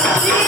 Thank you.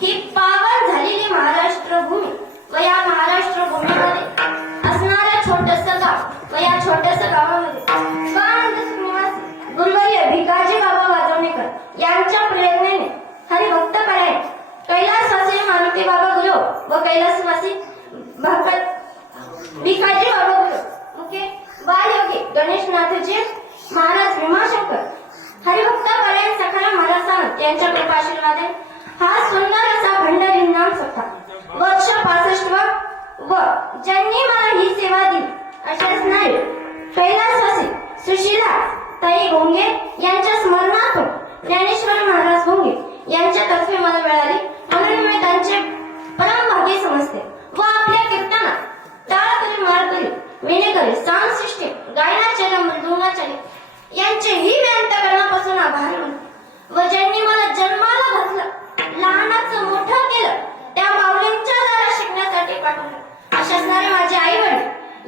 ही पावन झालेली महाराष्ट्र भूमी व या महाराष्ट्र भूमीमध्ये असणाऱ्या छोटस गाव व या छोटस गावामध्ये स्वानंद निवासी गुरुवर्य भिकाजी बाबा वाजवणेकर यांच्या प्रेरणेने हरिभक्त परायण कैलासवासी मारुती बाबा गुरु व कैलासवासी भक्त भिकाजी बाबा गुरु मुखे बालयोगी गणेशनाथजी महाराज भीमाशंकर हरिभक्त परायण सखाराम महाराज यांच्या कृपाशीर्वादाने हा सुंदर असा भंडारी नाम सप्ताह वर्ष 65 व ज्यांनी मला ही सेवा दिली अशा असणारे कैलासवासी सुशीला ताई गोंगे यांच्या स्मरणार्थ ज्ञानेश्वर महाराज गोंगे यांच्यातर्फे मला मिळाली म्हणून मी त्यांचे परमभागी समजते व आपल्या कीर्तना टाळकरी मारकरी विनेकरी साऊंड सिस्टीम गायनाचार्य मृदुंगाचार्य यांचे ही मी अंतकरणापासून आभार मानते व ज्यांनी मला जन्माला घातलं लहानाचं मोठं केलं त्या माऊलींच्या दारा शिकण्यासाठी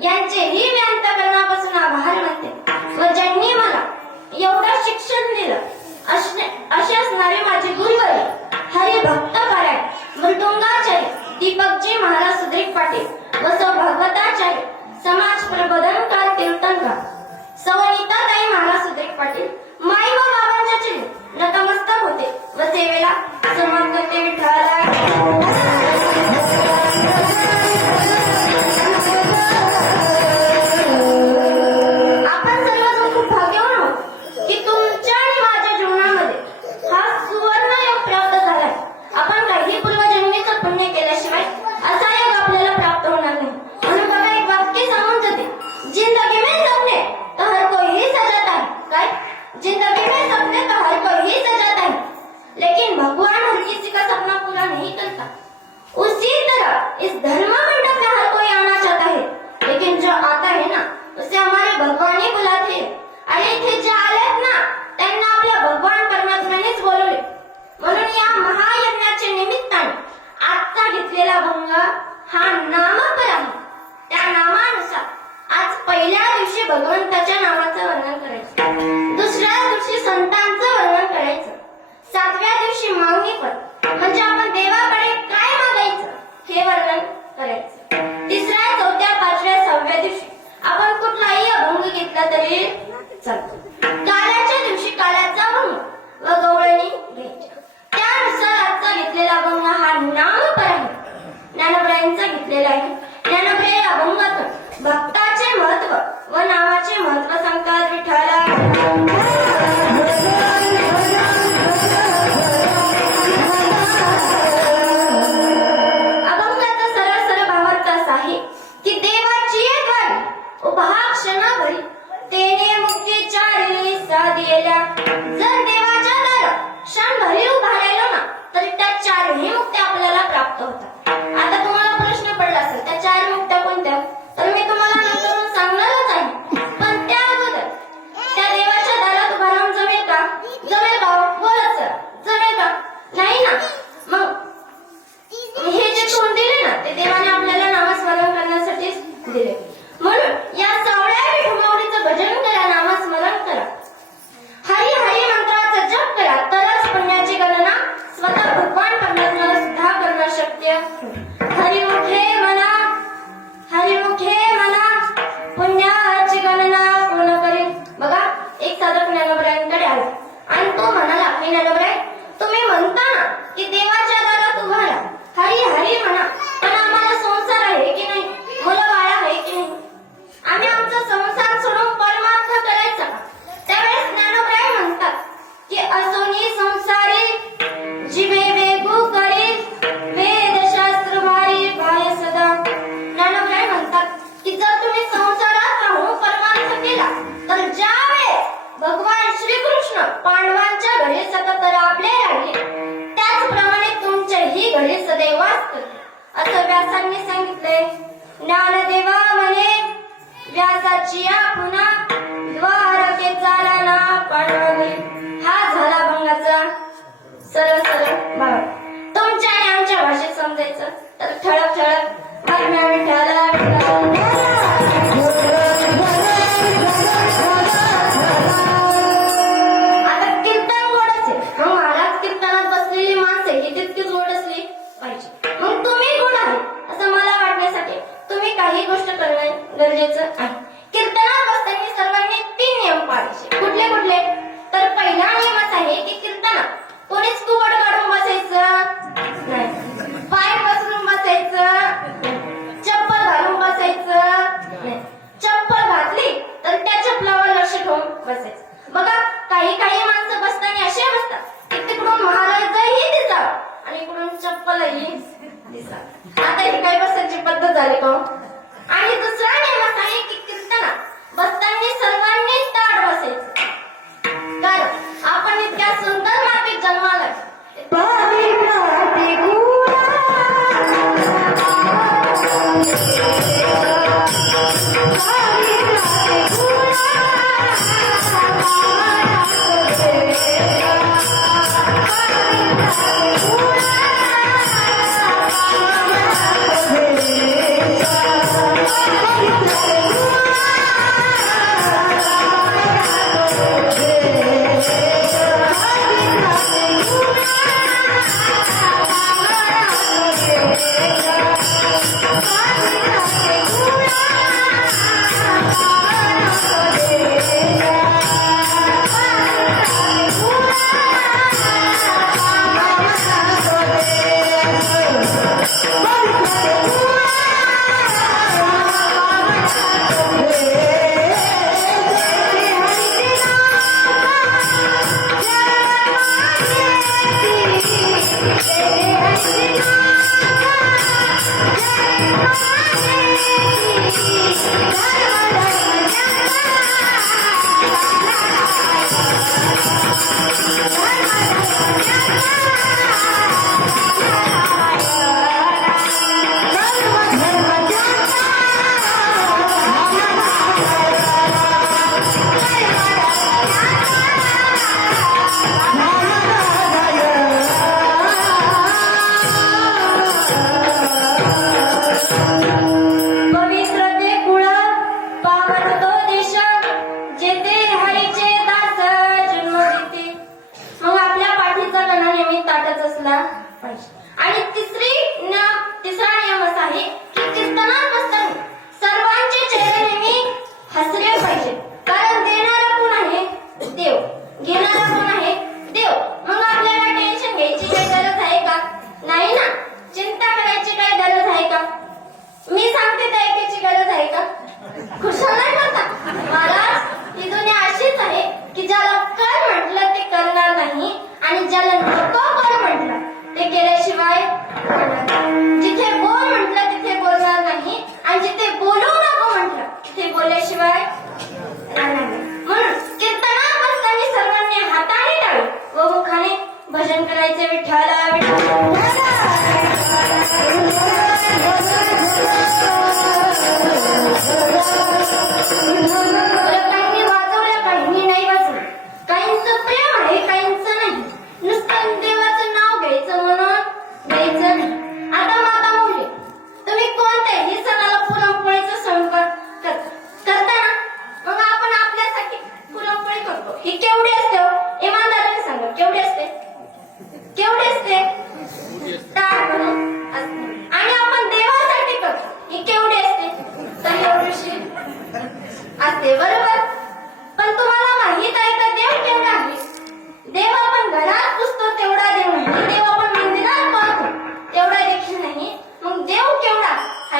यांचेही मी अंतःकरणापासून आभार मानते व ज्यांनी मला एवढं शिक्षण दिलं असे असणारे माझे गुरुवरी हरिभक्त पारायण मृदुंगाचार्य दीपकजी महाराज सुद्रीक पाटील व सौ भगवताचार्य समाज प्रबोधनकार कीर्तनकार सवनीताताई महाराज सुद्रीक पाटील माई व बाबांच्या चरणी नतमस्तक होते व सेवेला समर्थ करते. विठ्ठला इस धर्म मंडप में हर कोई आना चाहता है, लेकिन जो आता है ना उसे हमारे भगवान ही बुलाते हैं. आणि इथे जे आलेत ना त्यांना आपल्या भगवान परमात्म्यानेच बोलवले. म्हणून या महायज्ञाच्या निमित्ताने आजचा घेतलेला भंग हा नामपर आहे. त्या नामानुसार आज पहिल्या दिवशी भगवंताच्या नामाचं वर्णन करायचं, दुसऱ्या दिवशी संतांचं वर्णन करायचं, सातव्या दिवशी मागणी पद म्हणजे आपण देवाकडे काय मागायचं हे वर्णन करायचं. तिसऱ्या, चौथ्या, पाचव्या, सहाव्या दिवशी आपण कुठलाही अभंग घेतला तरी चालतो. काल्याच्या दिवशी काल्याचा अभंग व गवळणी घ्यायच्या. त्यानुसार आजचा घेतलेला अभंग हा नामपर आहे. ज्ञानोबरायांचा घेतलेला आहे. ज्ञानोबराय अभंगातून भक्ताचे महत्व व नामाचे महत्व सांगतात. विठ्ठला जर देवाच्या दारात क्षणभरी उभा राहिलो ना तर त्या चारही मुक्त्या आपल्याला प्राप्त होतात. आता तुम्हाला प्रश्न पडला असेल त्या चार मुक्त्या कोणत्या, तर मी तुम्हाला नंतर सांगणारच आहे. पण त्या अगोदर त्या देवाच्या दारात उभा राहून जमेल का? जमेल का? बोलत सर, जमेल का? नाही ना. मग हे जे तोंड दिले ना ते देवाने आपल्याला नामस्मरण करण्यासाठीच दिले. म्हणून या सावळ्या विठुमाऊलीचं भजन करा, नामस्मरण करा, हरी हरी मंत्राचा जप करा, तरच पुण्याची गणना स्वतः भगवान परमात्म्याला सुद्धा करणं शक्य. हरिमुखे म्हणा पुण्याची गणना कोण करेल. बघा, एक साधक ज्ञानोबरायांकडे आला आणि तो म्हणाला, मी ज्ञानोबराय तुम्ही म्हणता ना की देवाच्या दारात उभा राहा, हरी हरी म्हणा, पण आम्हाला संसार आहे की नाही, मुलं बाळा आहे की नाही, आम्ही आमचा संसार सोडून परमार्थ करायचा का? त्यावेळेस ज्ञानोबराय म्हणतात की असोनी संसारी जिवे वेगू करी वेदशास्त्र भारी पाय सदा. ज्ञानोबराय म्हणतात की जर तुम्ही संसारात राहून परमार्थ केला तर ज्यावेळेस भगवान श्रीकृष्ण पांडवांच्या घरी सतत राबले राहिले त्याचप्रमाणे तुमच्याही घरी सदैव वासतील असं व्यासांनी सांगितलंय. ज्ञानदेवा म्हणे व्यासाची पुन्हा द्वारके चाला ना पांडवी. हा झाला भंगाचा सरळ सरळ भाव. तुमच्या आणि आमच्या भाषेत समजायचं तर ठळक ठळक बातम्या. विठ्ठला आता कीर्तन गोड असेल मग महाराज कीर्तनात बसलेली माणसे ही तितकीच गोड असली पाहिजे. मग तुम्ही गोड आहे असं मला वाटण्यासाठी तुम्ही काही गोष्ट करणं गरजेचं आहे. कीर्तनात बसताना सर्वांनी 3 नियम पाळायचे. कुठले कुठले? तर पहिला नियमच आहे की कीर्तनात कोणीच कुबड काढून बसायचं नाही, पाय पसरून बसायचं, चप्पल घालून बसायचं नाही. चप्पल घातली तर त्या चप्पलावर लक्ष ठेवून बसायचं. बघा, काही माणसं बसताना असे बसतात की तिकडून महाराजही दिसावं आणि इकडून चप्पलही दिसावं. आता ही काही बसायची पद्धत झाली का? आणि दुसरा नियम असा आहे की कीर्तनात बसताना सर्वांनी ताठ बसायचं, कारण आपण इतक्या सुंदर मातीत जन्माला Yeah.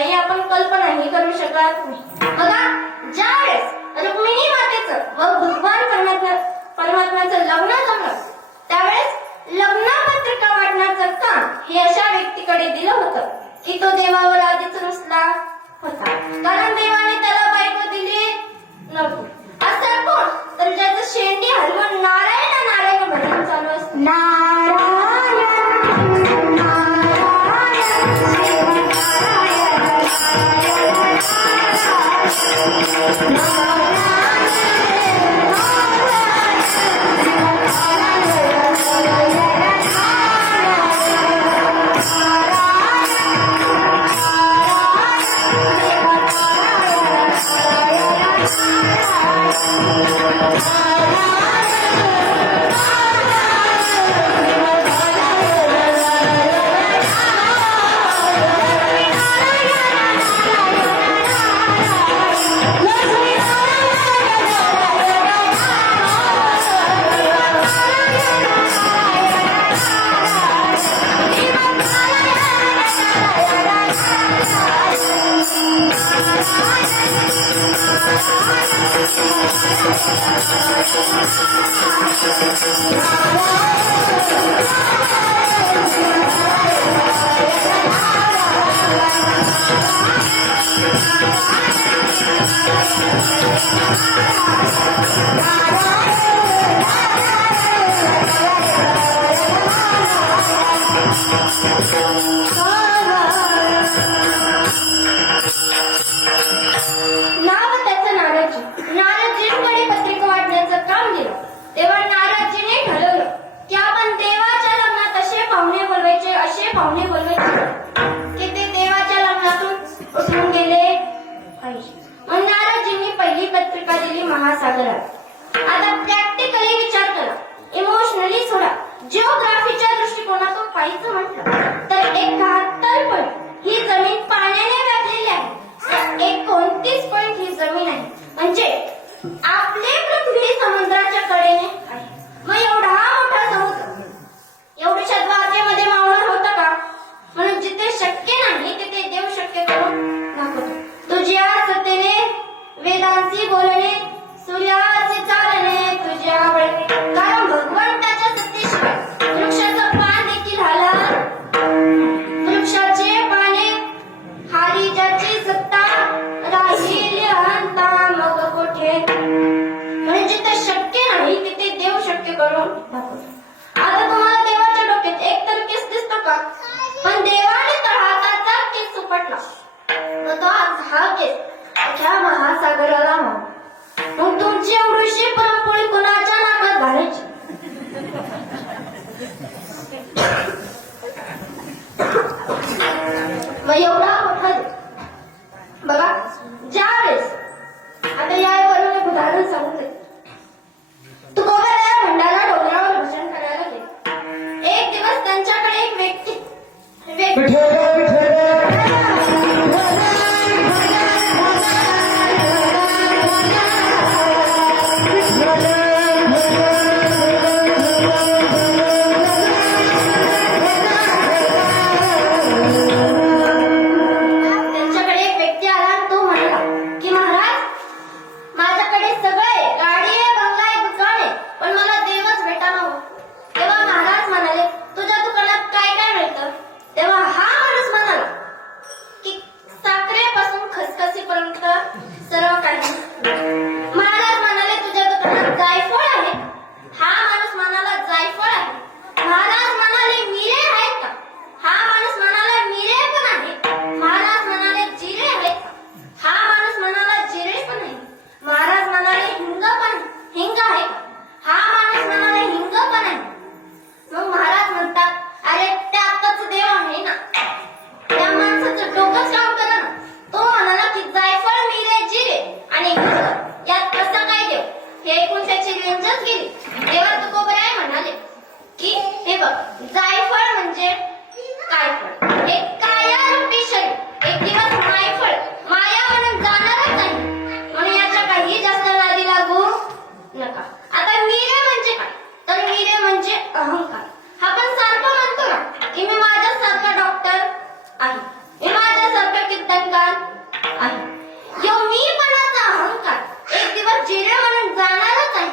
काही आपण कल्पनाही करू शकत नाही. बघा, ज्यावेळेस रुक्मिणी मातेचं व भगवान परमात्म्याचं लग्न जमलं त्यावेळेस लग्नपत्रिका वाटण्याचं काम हे अशा व्यक्तीकडे दिलं होतं की तो देवावर आधीच रुसला होता, कारण देवाने त्याला बायको दिली नव्हती. असं कोण तर ज्याचं शेंडी हलवून नारायण नारायण भजन चालू असतं. नाव त्याचं नारदजी. नारदजींकडे पत्रिका वाटण्याचं काम दिलं तेव्हा नारदजीने ठरवलं की आपण देवाच्या लग्नात असे पाहुणे बोलवायचे की ते देवाच्या लग्नातून उठून गेले पाहिजे. मग नारदजींनी पहिली पत्रिका दिली महासागरात. आता प्रॅक्टिकली विचार करा, इमोशनली सोडा. जिओग्राफीच्या दृष्टिकोनातून पाहायचं म्हटलं तर 71 ही जमीन पाण्याने व्यापलेली आहे. 29 ही जमीन आहे, म्हणजे आपले पृथ्वी समुद्राच्या कडेने आहे. मग एवढा मोठा समुद्र एवढ्याशा द्वारकेमध्ये मावणार होता का? म्हणून जिथे शक्य नाही तिथे देव शक्य करून दाखवतो. तुझ्या सत्तेने वेदांची बोलणे, सूर्याचे चालणे तुझ्या आवडते, कारण भगवंताच्या सत्तेशिवाय वृक्षाचं पान देखील हलत. वृक्षाचे पाने हारी ज्याची सत्ता राहिली अहंता मग कुठे. म्हणजे जिथे शक्य नाही तिथे देव शक्य करून दाखवतो. आता तुम्हाला देवाच्या डोक्यात एक तर केस दिसतो का? पण देवाने तर हाताचा केस उपटला, तो हा केस त्या महासागराला मावला. मग तुमची एवढीशी पुरणपोळी कुणाच्या नाकात घालायची? मग एवढा मोठा बघा, ज्यावेळेस आता यावरून एक उदाहरण सांगते. तुकोबाराया भंडारा डोंगरावर भजन करायला गेले. एक दिवस त्यांच्याकडे एक व्यक्ती आहे. यो मीपणाचा अहंकार एक दिवस जिरे म्हणून जाणारच आहे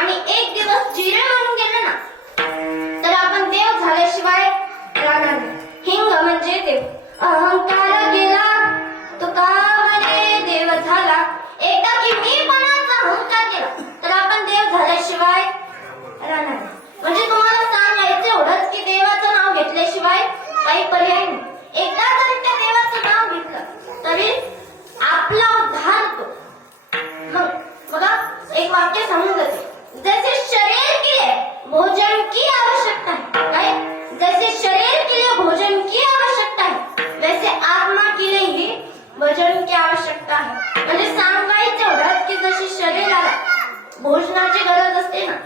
आणि एक दिवस जिरे म्हणून गेलं ना तर आपण देव झाल्याशिवाय राहणार नाही. हिंग म्हणजे देव. अहंकार गेला तुका म्हणे देव झाला. एकदा की मीपणाचा अहंकार केला तर आपण देव झाल्याशिवाय राहणार नाही. म्हणजे तुम्हाला सांगायचं एवढंच की देवाचं नाव घेतल्याशिवाय काही पर्याय नाही. एकदा जरी त्या देवाचं नाव घेतलं तरी आपला उद्धार होतो. मग बघा एक वाक्य सांगून जाते. जैसे शरीर के लिए भोजन की आवश्यकता है, काय? जैसे शरीर के लिए भोजन की आवश्यकता है वैसे आत्मा के लिए ही भोजन की आवश्यकता है. म्हणजे सांगायचं एवढंच की जशी शरीराला भोजनाची गरज असते ना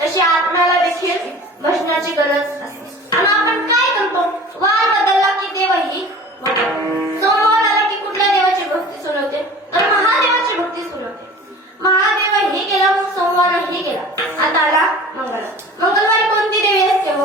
तशी आत्म्याला देखील भोजनाची गरज असते. आणि आपण काय करतो? वार बदलला की देवही बदलतो. सोमवार आला की कुठल्या देवाची भक्ती सुरू होते? तर महादेवाची भक्ती सुरू होते. महादेव हे गेला मग सोमवार हे गेला. आता आला मंगळवार. मंगळवारी कोणती देवी असते हो?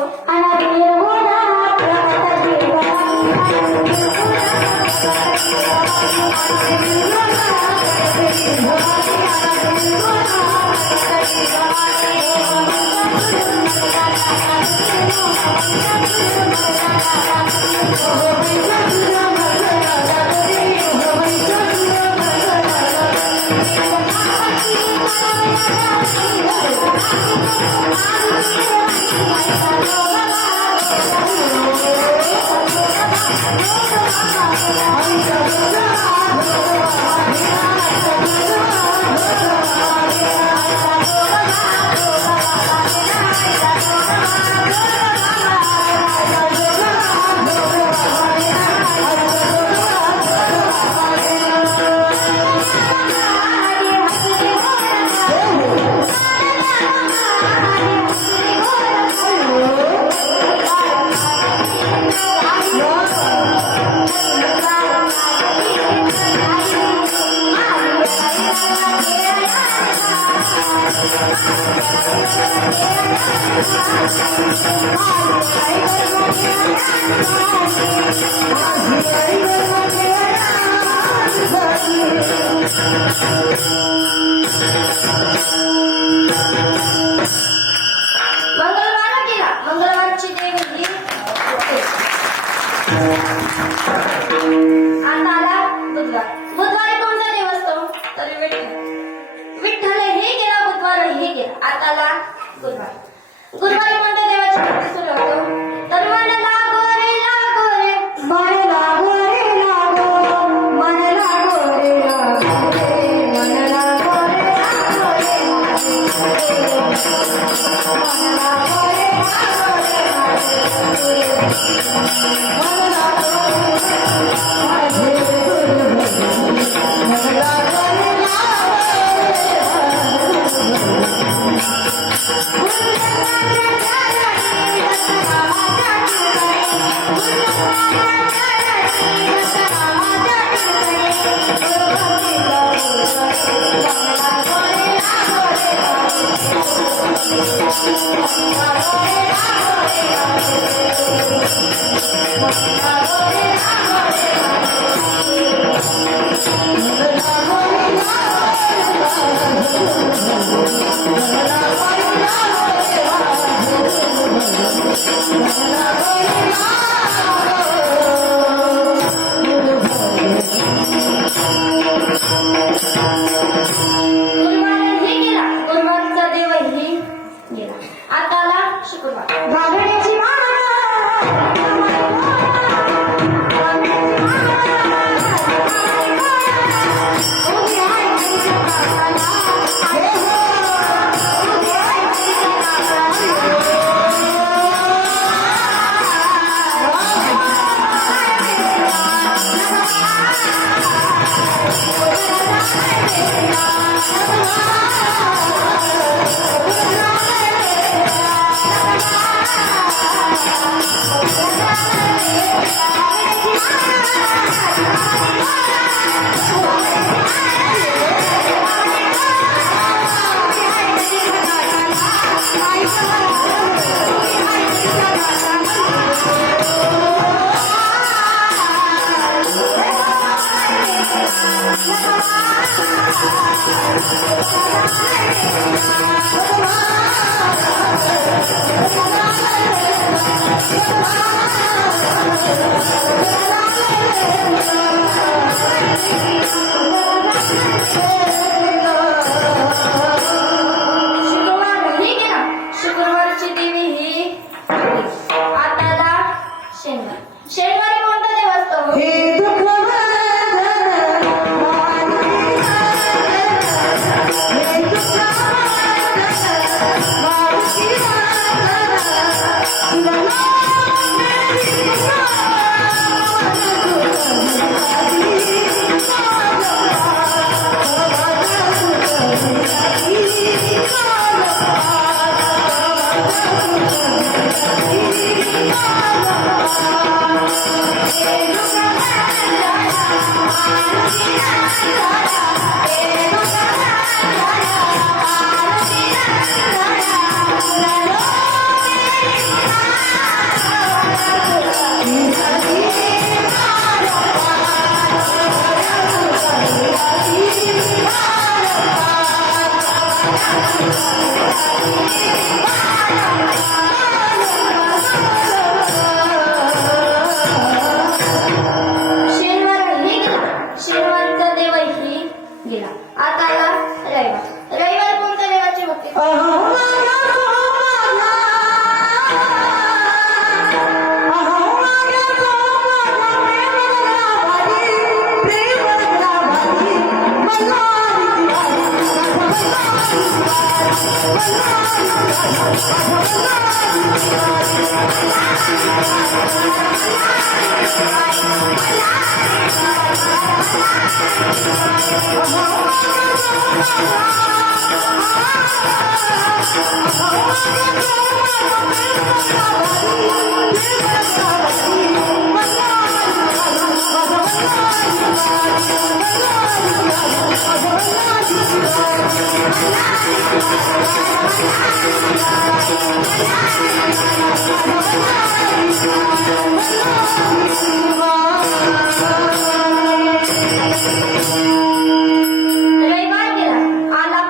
मंगळवार गेला. मंगळवारची देवी आता आला बुधवार. बुधवारी कोणता देव असतो? तर विठ्ठल. विठ्ठल हे गेला बुधवार हे गेला. आता आला गुरुवार. गुरुवारी कोणत्या देवाची भक्ती सुरू होतो? तर मन लागो रे लागो रे मन लागो रे लागो मन लागो रे लागो रे मन लागो रे लागो रे मन लागो रे शुक्रवारही गेला. शुक्रवारची देवी ही आताला शनिवार. शनिवारी कोणता देव असतो? शनिवारचा देवही गेला. आता आला रविवार. रविवार कोणत्या देवाची भक्ती? रविवार गेला. आला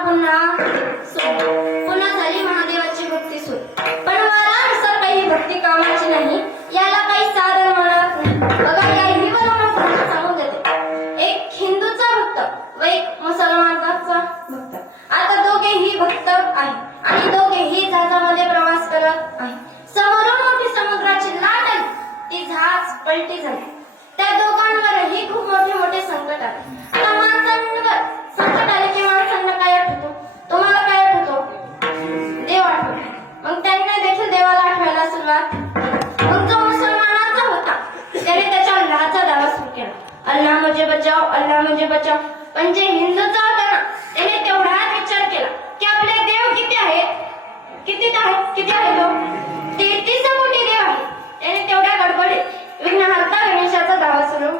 पुन्हा झाली महादेवाची भक्ती सुरू. पण वारानुसार काही भक्ती कामाची नाही, याला काही साधन म्हणत नाही. बघा याही बरोबर सांगून देते. एक हिंदूचा भक्त व एक मुसलमानाचा भक्त. आता दोघेही भक्त आहेत आणि दोघेही जहाजामध्ये प्रवास करत आहेत. समोरून मोठी समुद्राची लाट आली. ती जहाज पलटी झाली. त्या दोघांवरही खूप मोठे मोठे संकट आले. आता माणसांवर संकट आले की माणसांना काय आठवतो? तुम्हाला काय आठवतो? देव आठवतो. मग त्यांनी देखील देवाला आठवायला सुरुवात. मग जो मुसलमानाचा होता त्याने त्याच्या अल्लाहचा दावा सुरू केला. अल्लाह मुझे बचाओ, अल्लाह मुझे बचाओ. पण जे हिंदूचा होता ना त्याने तेवढाच विचार केला की आपले देव किती आहेत? किती आहे तो? 33 कोटी देव आहेत. त्याने तेवढ्या गडबडीत विघ्नहर्ता गणेशाचा दावा सुरू.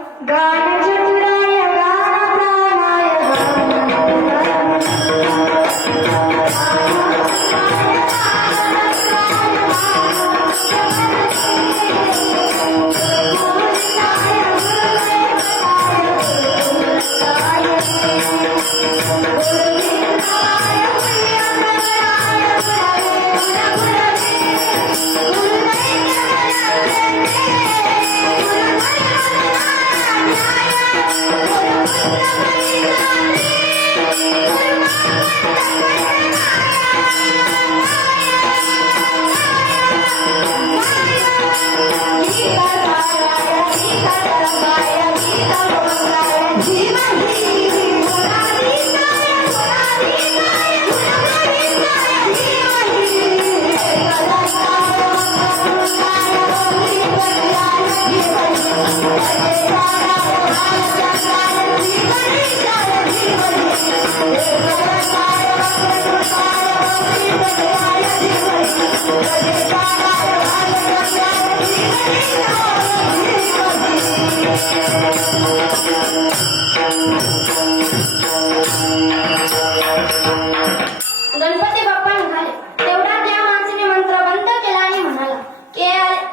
गणपती बाप्पा निघाले. तेवढा त्या माणसाने मंत्र बंद केला आणि म्हणाला की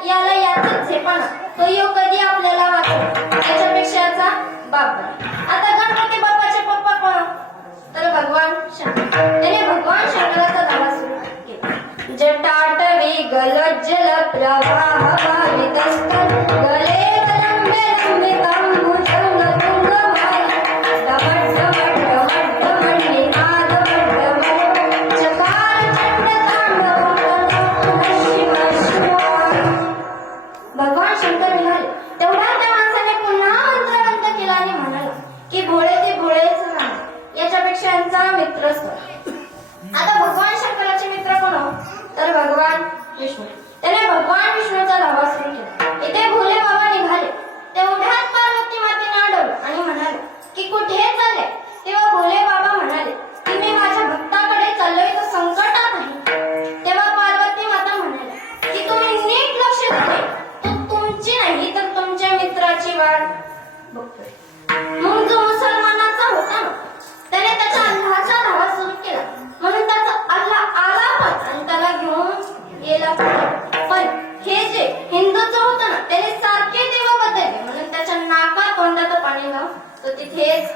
याला याच झेपणा, तो येऊ कधी आपल्याला वाचेल. त्याच्यापेक्षा याचा बाप बरा. आता गणपती बाप्पाचे पप्पा कोण? तर भगवान शंकर. त्याने भगवान शंकराचा दावा सुरू केला. जटाटवी गल प्रज्वल प्रवाह भावितस्थल गले लंबे लंबितं भुजंग तुंगमाला डमड डमड डमड डमड निनाद डमड चकार चंड तांडव शिव शिवाय. भगवान शंकर म्हणाले. तेवढ्या त्या माणसाने पुन्हा मंत्रवंत केला आणि म्हणाला की भोळे ते भोळेच नाही, याच्यापेक्षा यांचा मित्र स्वर. आता भगवान शंकराचे मित्र कोण हो? तर भगवान विष्णू. त्याने भगवान विष्णूचा धावा सुरू केला. इथे भोले बाबा निघाले. तेवढ्यात पार्वती मातेने अडवलं आणि म्हणाले की कुठे चालले? तेव्हा भोले बाबा म्हणाले की मी माझ्या भक्ताकडे चाललोय, तो संकटात आहे. तेव्हा पार्वती माता म्हणाल्या की तुम्ही नीट लक्ष दिले, तो तुमची नाही तर तुमच्या मित्राची वाट बघतोय. मग जो मुसलमानाचा होता ना, त्याने त्याच्या अल्लाचा धावा सुरू केला, म्हणून त्याचा अल्लाह आला पण आणि त्याला घेऊन गेला पण हे जे हिंदूचं होतं ना, त्याने सारखे देव बदलले, म्हणून त्याच्या नाकात तोंडात पाणी लावून तो तिथेच.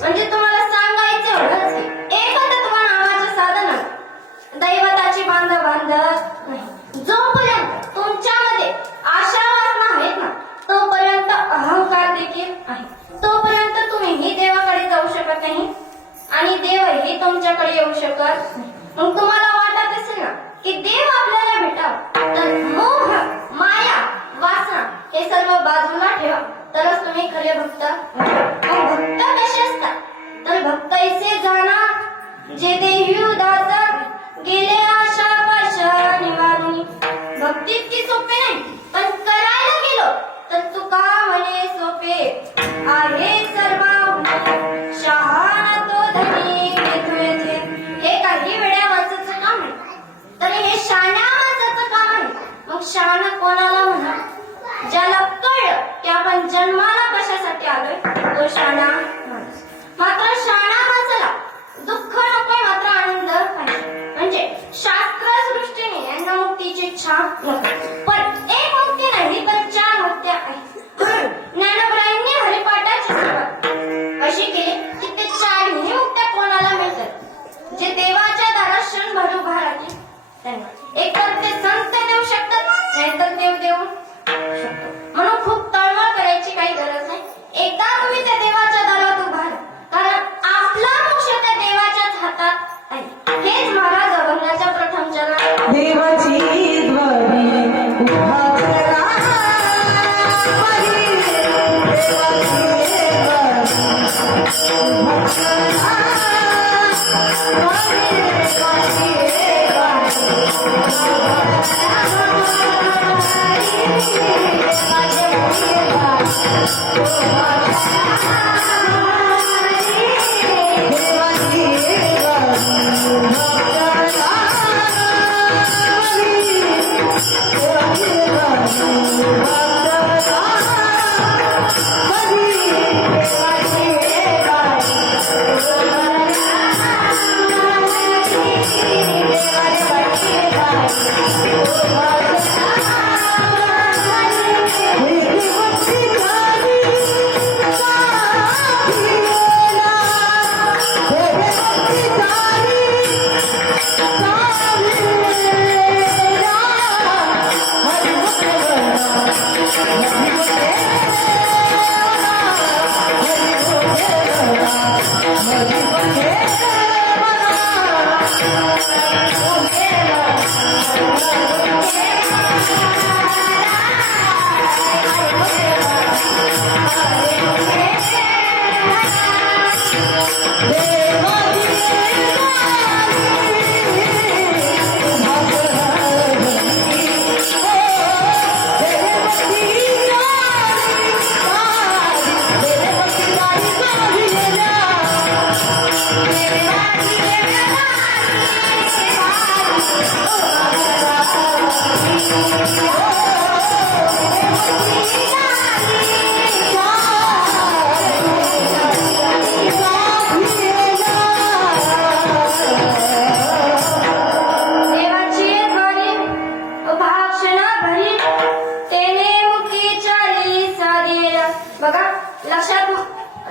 म्हणजे तुम्हाला सांगायचं एवढंच की एकतत्व नावाच्या साधनात दैवताची बांधा बांधत नाही. जोपर्यंत तुमच्यामध्ये आशा वासना आहेत ना, तोपर्यंत अहंकार देखील आहे. तोपर्यंत तुम्हीही देवाकडे जाऊ शकत नाही आणि देवही तुमच्याकडे येऊ शकत नाही. मग तुम्हाला वाटत असेल ना की देव आपल्याला भेटावं, तर मोह माया वासना हे सर्व बाजूला ठेवा, तरच तुम्ही खरे भक्त. मग भक्त कसे असतात? तर भक्त ऐसे जाणार जे देही उदास गेले आशा पाशा निवारुनी. भक्ती इतकी सोपे नाही, पण करायला गेलो तर तुका म्हणे सोपे आहे सर्वांहून शहाणा तो धनी घेतोय. हे काही वेड्या माणसाचं काम आहे, तर हे शहाण्या माणसाचं काम आहे. मग शहाणा कोणाला म्हणा? ज्याला कळलं की आपण जन्माला कशासाठी आलोय, तो शहाणा माणूस. मात्र शहाणा माणसाला दुःख नको, मात्र आनंद पाहिजे. म्हणजे शास्त्र सृष्टीने यांना मुक्तीची इच्छा नको, पण एक मुक्ती नाही तर चार मुक्त्या आहेत. ज्ञानोबरायांनी हरिपाठाची सुरुवात अशी केली की ते चारही मुक्त्या कोणाला मिळतात? जे देवाच्या दारात क्षणभर उभा राहतील त्यांना. एक तर ते संत देऊ शकतात, नाहीतर देव देऊ शकतो. म्हणून खूप तळमळ करायची काही गरज नाही. एकदा तुम्ही त्या देवाच्या दारात उभा राहा, कारण आपला मोक्ष त्या देवाच्याच हातात आहे. हेच महाराज अभंगाच्या प्रथम चरणात देवाची द्वारी उभा करा,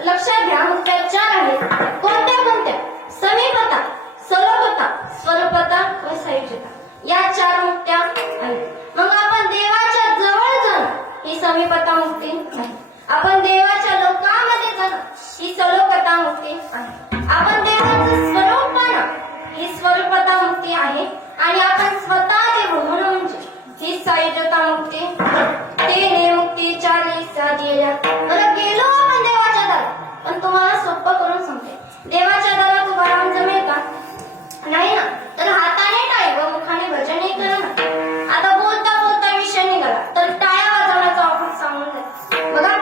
लक्षात घ्या, मुक्त्या चार आहेत. कोणत्या कोणत्या? समीपता, सलोपता, स्वरूपता व संयुजता. या 4 मुक्त्या आहेत. मग आपण देवाच्या जवळ जाणं ही समीपता मुक्ती आहे. आपण देवाच्या लोकांमध्ये जाणं ही सलोकता मुक्ती आहे. आपण देवाचं स्वरूप पाहणं ही स्वरूपता मुक्ती आहे. आणि आपण स्वतः देव होणं म्हणजे ही सायुज्यता मुक्ती. ते मुक्ती 40 साधलेल्या. बरं गेलो आपण देवाच्या दारात, पण तुम्हाला सोपं करून सांगते. देवाच्या दारात उभा राहून जमेल का? नाही ना. तर हाताने टाळी व मुखाने भजनही करा ना. आता बोलता बोलता विषय निघाला तर टाळ्या वाजवण्याचा आपण सांगून द्या. बघा,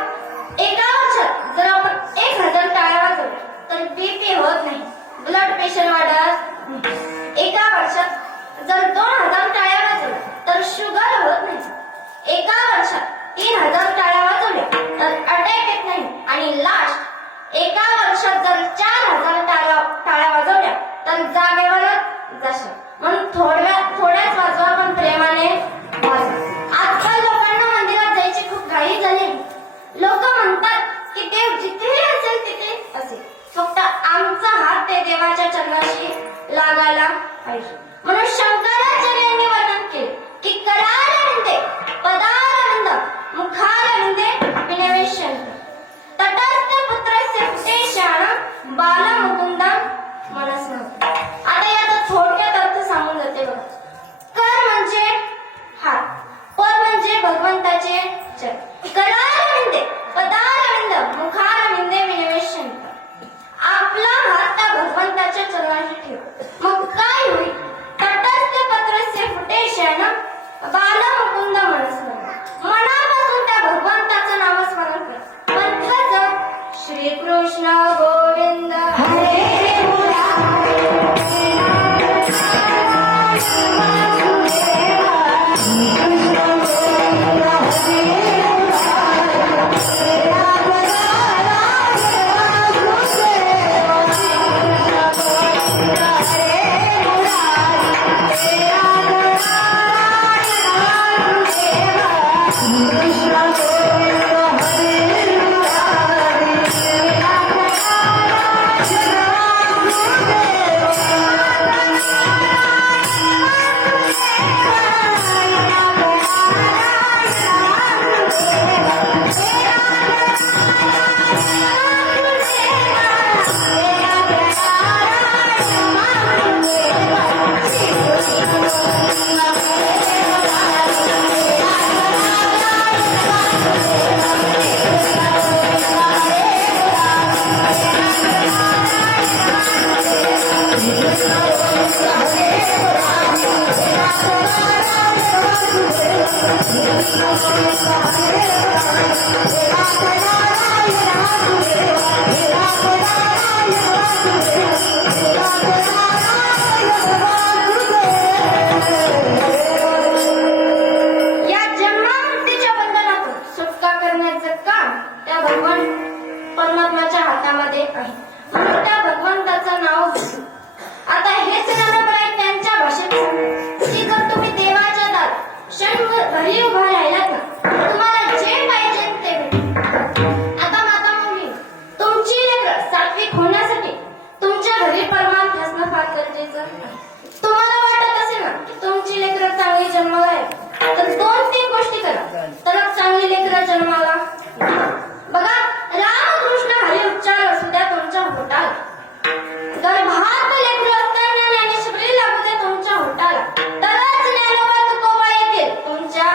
एका वर्षात जर आपण 1000 टाळ्या वाजवल्या तर बीपी होत नाही, ब्लड प्रेशर वाढत नाही. एका वर्षात जर 2000 टाळ्या वाजवल्या तर शुगर होत नाही. एका वर्षात 3000 टाळ्या वाजवल्या तर अटॅक येत नाही. आणि लास्ट एका वर्षात जर 4000 टाळ्या वाजवल्या तर जागेवरच जाशील. म्हणून थोड्याच वाजवा, पण प्रेमाने वाजवा. आजकाल लोकांना मंदिरात जायची खूप घाई झाली. लोक म्हणतात की देव जिथे असेल तिथे असेल, फक्त आमचा हात ते देवाच्या चरणाशी लागायला पाहिजे. म्हणून शंकराचार्यांनी वर्णन केले की करारविंदे पदारविंद मुखारविंदे विनवेशंत तटस्थ पुत्रस्य पुतेशान बालमुकुंदम मनस्न. आता याचा थोडक्यात अर्थ सांगून जाते बघा. कर म्हणजे हात, पद म्हणजे भगवंताचे चरण. करारविंदे पदारविंद मुखारविंदे विनवेशंत. आपला हात त्या भगवंताच्या चरणाशी ठेव. मग काय होईल? तटस्थ पत्रस्य फुटेशान बालमुकुंद मनस्मरण. मनापासून त्या भगवंताचं नामस्मरण कर. मंत्र श्रीकृष्ण गोविंद हरे परमात्म्याच्या हातामध्ये आहे. म्हणून त्या भगवंताचं नाव घेतो. आता हेच ज्ञानोबराय त्यांच्या भाषेत सांगतात की जर तुम्ही देवाच्या दारात क्षणभर घरी उभा राहिलात ना, तुम्हाला जे पाहिजे ते भेटेल. आता माता मुली, तुमची लेकरं सात्विक होण्यासाठी तुमच्या घरी परमार्थ असणं फार गरजेचं आहे. तुम्हाला वाटत असेल ना की तुमची लेकरं चांगली जन्माला आहे, तर 2-3 गोष्टी करा तर चांगली लेकरं जन्माला. बघा, रामकृष्ण हरी उच्चार असू द्या तुमच्या होटाला, गर्भात लेकरू असताना ज्ञानेश्वरी लागू द्या तुमच्या होटाला, तरच ज्ञानोबा तुकोबा येतील तुमच्या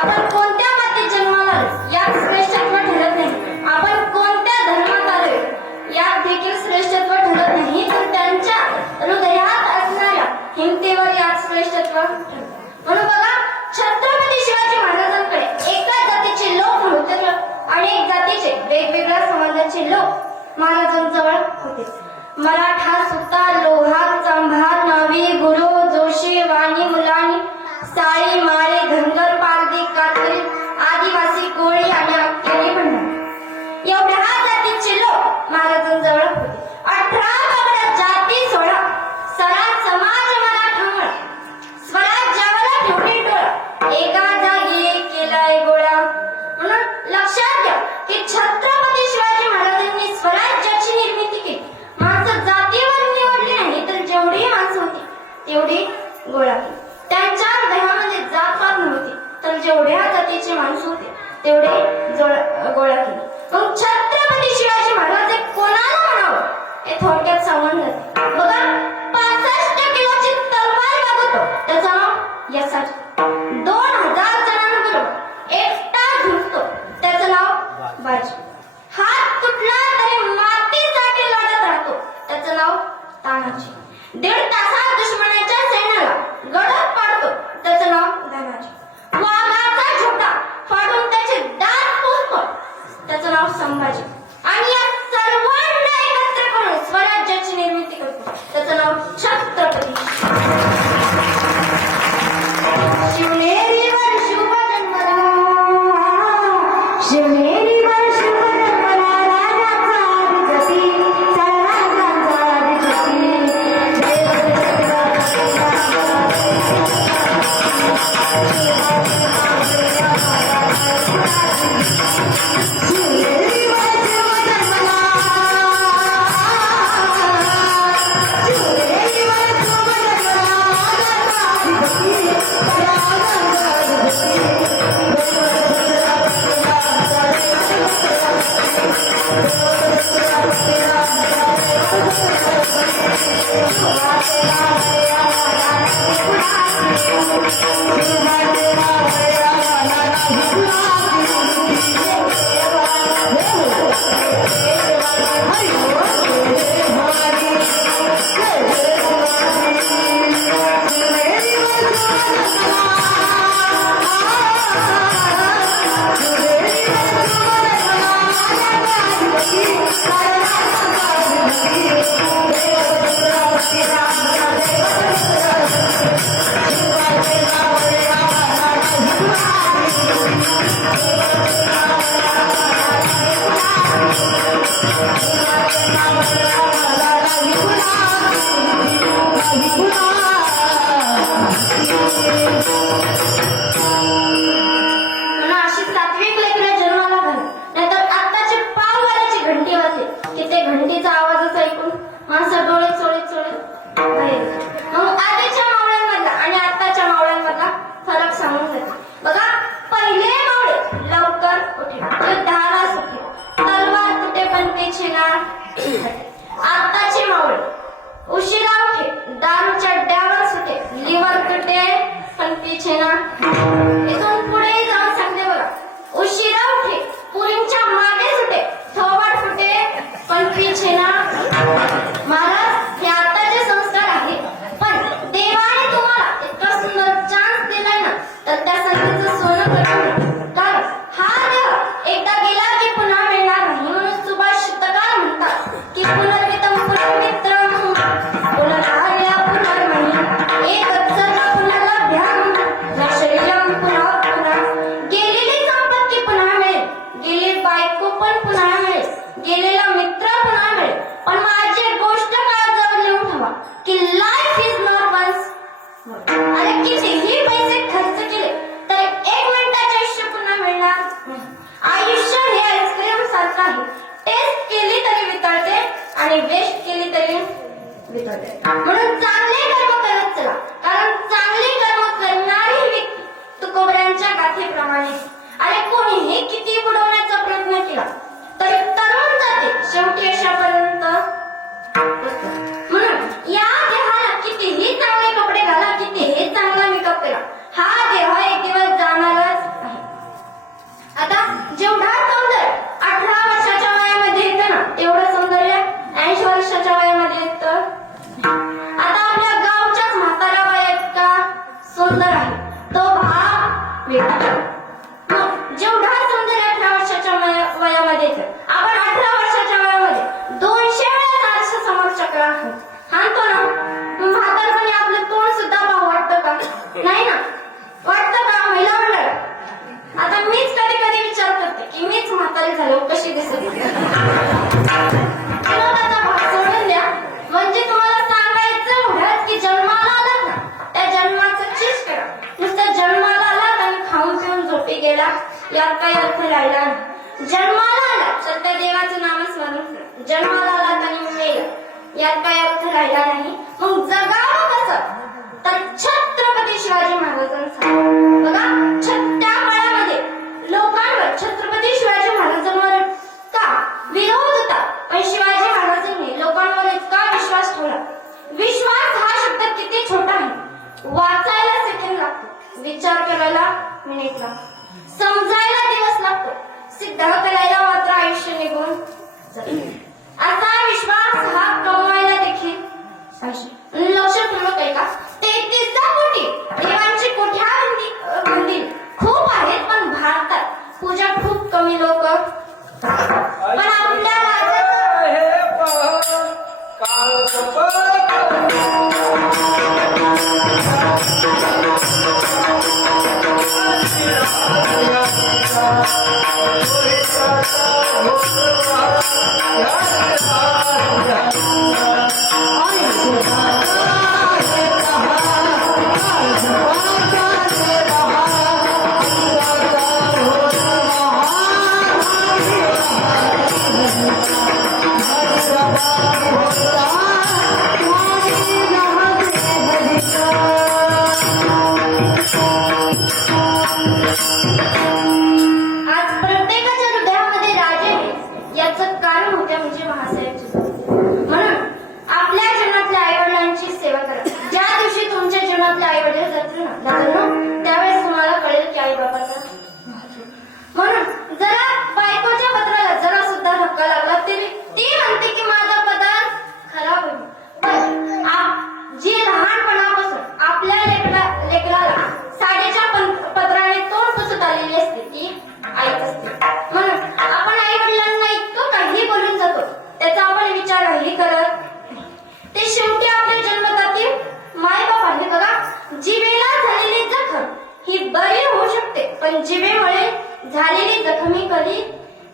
आपण कोणत्या मातीत जन्माला आलो यात श्रेष्ठत्व ठरत नाही. आपण कोणत्या धर्मात आलोय यात देखील श्रेष्ठत्व ठरत नाही, तर त्यांच्या हृदयात असणाऱ्या हिमतीवर यात श्रेष्ठत्व ठरत. म्हणून बघा, छत्रपती शिवाजी महाराजांकडे एका जातीचे लोक नव्हते, अनेक जातीचे वेगवेगळ्या समाजाचे लोक महाराजांजवळ होते. मराठा, सुतार, लोहार, चांभार, नावी, गुरु, जोशी, वाणी, मुलाणी, साळी, माळी, धनगर, पारधी, कातरी, आदिवासी, कोळी आणि अक्केरी म्हणतात. एवढ्या जातीचे लोक महाराजांजवळ होते. 18 पगड्या जाती सोडा, सरा समाज मराठा मुळा, स्वराज्यावर ठेवली डोळा, एका जागी एक केलाय गोळा. म्हणून लक्षात घ्या की छत्रपती शिवाजी महाराजांनी स्वराज्याची निर्मिती केली. माणसं जातीवर निवडली नाही, तर जेवढी माणसं होती तेवढी गोळा केली. त्यांच्या देहामध्ये जातपात नव्हती, तर जेवढ्या जातीचे माणसं होते तेवढे गोळा केले. मग छत्रपती शिवाजी महाराज कोणाला म्हणावं हे थोडक्यात सांगून जाते. बघा, 65 किलोची तलवार वागवतो त्याचं नाव यशाच. 2000 जणांबरोबर एकटा झुंजतो त्याचं नाव बाजी. हात तुटला तरी मातीसाठी लढत राहतो त्याचं नाव तानाजी. 1.5 तासात दुश्मनाच्या सैन्याला गडद पाडतो त्याचं नाव धनाजी. वाघाचा झोटा फाडून त्याचे दात पुसतो त्याचं नाव संभाजी. आणि या सर्वांना एकत्र करून स्वराज्याची निर्मिती करतो आत्ताची मावळ उशिरा उठे, दारूच्या डॅवर सुटे, लिव्हर तुटे पण पिछे ना. इथून पुढे जाऊन सांगते बघा. उशिरा उठे, पुरींच्या मागे सुटे, थोबाड फुटे पण पिछे ना. महाराज, हे आताचे संस्कार आहे, पण देवाने तुम्हाला इतका सुंदर चान्स दिलाय ना, तर त्या संधीचं सोनं करून कारण हा देव एकदा गेला की पुन्हा मिळणार नाही. म्हणून सुभाष शतकार म्हणतात की पुनर्वितम पुनर्मित्रम पुनराया पुनर्मणी एकच पुन्हा लभ्याम न शरीरम पुन्हा पुन्हा. गेलेली संपत्ती पुन्हा मिळेल, गेली बायको पण पुन्हा मिळेल, गेलेला मित्र पुन्हा मिळेल, पण माझी एक गोष्ट काळजावर लिहून ठेवा की लाईफ इज नॉट वन्स. अरे कितीही पैसे खर्च केले तर 1 मिनिटाचे आयुष्य पुन्हा मिळणार नाही. आयुष्य हे आईस्क्रीम सारखं आहे, टेस्ट केली तरी वितळते आणि वेस्ट केली तरी वितळते. म्हणून चांगले कर्म करत चला, कारण चांगले कर्म करणारी व्यक्ती तुकोबऱ्यांच्या गाथेप्रमाणे. अरे कोणीही किती बुडवण्याचा प्रयत्न केला तरी तरुण जाते, शेवटी अशापर्यंत. म्हणून या देहाला कितीही चांगले कपडे घाला, कितीही चांगला मेकअप करा, हा देह एक दिवस जाणारच आहे. आता जेवढा सौंदर्य 18 वर्षाच्या वयामध्ये येतं ना, तेवढं सौंदर्य 80 वर्षाच्या वयामध्ये येतं. आता आपल्या गावच्याच म्हातारा बाया इतका सुंदर आहे, तो भाग वेगळा. मग जेवढा सौंदर्य 18 वर्षाच्या वयामध्ये येतं, आपण 18 वर्षाच्या वयामध्ये 200 वेळा आरशा समोर चक्र हाणतो ना. म्हातारपणी आपलं तोंड सुद्धा भाव वाटतं का? नाही ना. वाटतं का महिला मंडळ? आता मीच कधी कधी विचार करते की मीच म्हातारी झालो कशी दिसत. विनोदाचा भाग सोडून द्या. म्हणजे तुम्हाला सांगायचं एवढंच की जन्माला आलात ना, त्या जन्माचं चीज करा. नुसतं जन्माला आलात आणि खाऊन पिऊन झोपी गेला यात काही अर्थ राहिला नाही. जन्माला आलात तर त्या देवाचं नामस्मरण करा. जन्माला आलात आणि मेला यात काही अर्थ राहिला नाही. मग जगावं कसं? तर छत्रपती शिवाजी महाराजांचा बघा. त्या काळामध्ये लोकांवर छत्रपती शिवाजी महाराजांवर का विरोध होता, पण शिवाजी महाराजांनी लोकांवर इतका विश्वास ठेवला. विश्वास हा शब्द किती छोटा आहे. वाचायला सेकंड लागतो, विचार करायला मिनिट लागतो, समजायला दिवस लागतो, सिद्ध करायला मात्र आयुष्य निघून जाते. असा विश्वास हा कमवायला देखील लक्षपूर्वक आहे का? 33 कोटी देवांची कोठ्यावधी खूप आहेत, पण भारतात पूजा खूप कमी लोक. पण आपल्या त्यावेळेस तुम्हाला कळेल की आई बाबाचा. म्हणून जरा बायकोच्या पत्राला जरा सुद्धा धक्का लागला तरी ती म्हणते की माझा पदार्थ खराब होईल. पण जी लहानपणापासून आपल्या लेकराला साडीच्या पत्राने तोंड पुसत आलेली असते ती आईच असते. म्हणून आपण आई वडिलांना इतकं काही बोलून जातो, त्याचा आपण विचारही करत. ते शेवटी आपल्या जन्मदाती मायबाप आहे. बघा, जिभेला झालेली जखम ही बरी होऊ शकते, पण जिभेमुळे झालेली जखमी कधी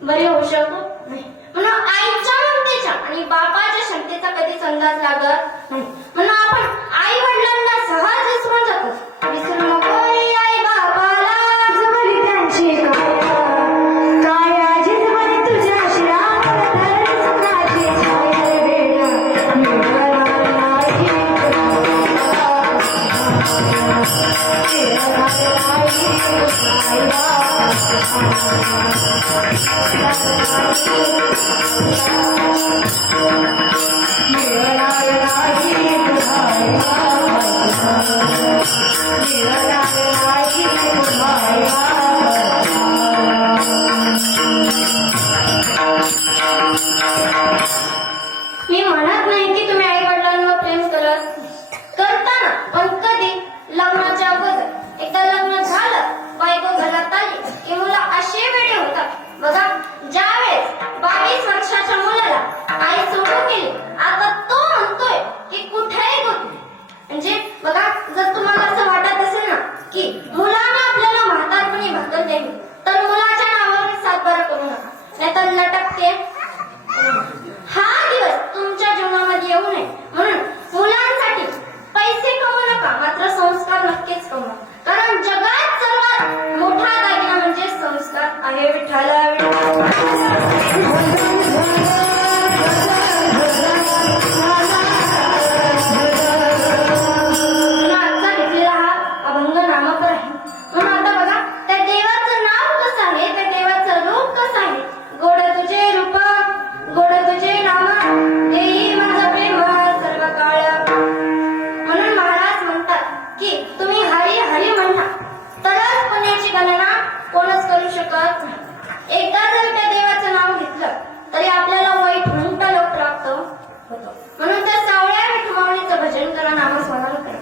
बरी होऊ शकत नाही. म्हणून आईच्या ममतेच्या आणि बापाच्या क्षमतेचा कधीच अंदाज लागत नाही. म्हणून आपण आई वडिलांना सहज विसरून जातो. विसरू नको आई बापाला, जमली त्यांची काय जिजवली तुझ्या शिरावर सुखाची छाया वेड्या. मिळणार नाही मी म्हणत नाही की तुम्ही आई वडिलांवर प्रेम करता ना, पण कधी लग्नाच्या अगोदर एकदा लग्न झालं, बायको घरात आली की मुलं असे वेळे होतात बघा. ज्यावेळेस 22 वर्षाच्या मुलाला आई सोडून गेली, आता तो म्हणतोय की कुठेही गोतली. म्हणजे बघा, जर तुम्हाला असं वाटत असेल ना की मुलांना आपल्याला म्हातारपणी भाकर द्यावी, तर मुलाच्या नावावर 7-12 करू नका, नाहीतर लटकते. हा दिवस तुमच्या जीवनामध्ये येऊ नये म्हणून मुलांसाठी पैसे कमवू नका, मात्र संस्कार नक्कीच कमवा. कारण जगात सर्वात मोठा दागिना म्हणजे संस्कार आहे. विठ्ठला आजचा घेतलेला हा अभंग नामाकर आहे. म्हणून आता बघा, त्या देवाचं नाव कसं आहे, त्या देवाचं रूप कसं आहे. गोड तुझे रूप, गोड तुझे नाम, देई माझा प्रेम सर्व काळ. म्हणून महाराज म्हणतात की तुम्ही हरी हरी म्हणा, तरच पुण्याची गणना कोणच करू शकत नाही. एकदा जर त्या देवाचं नाव घेतलं तरी आपल्याला वैकुंठ लोक प्राप्त होतो. म्हणून त्या सावळ्या विठमावणीचं भजन करा, नामस्मरण करा,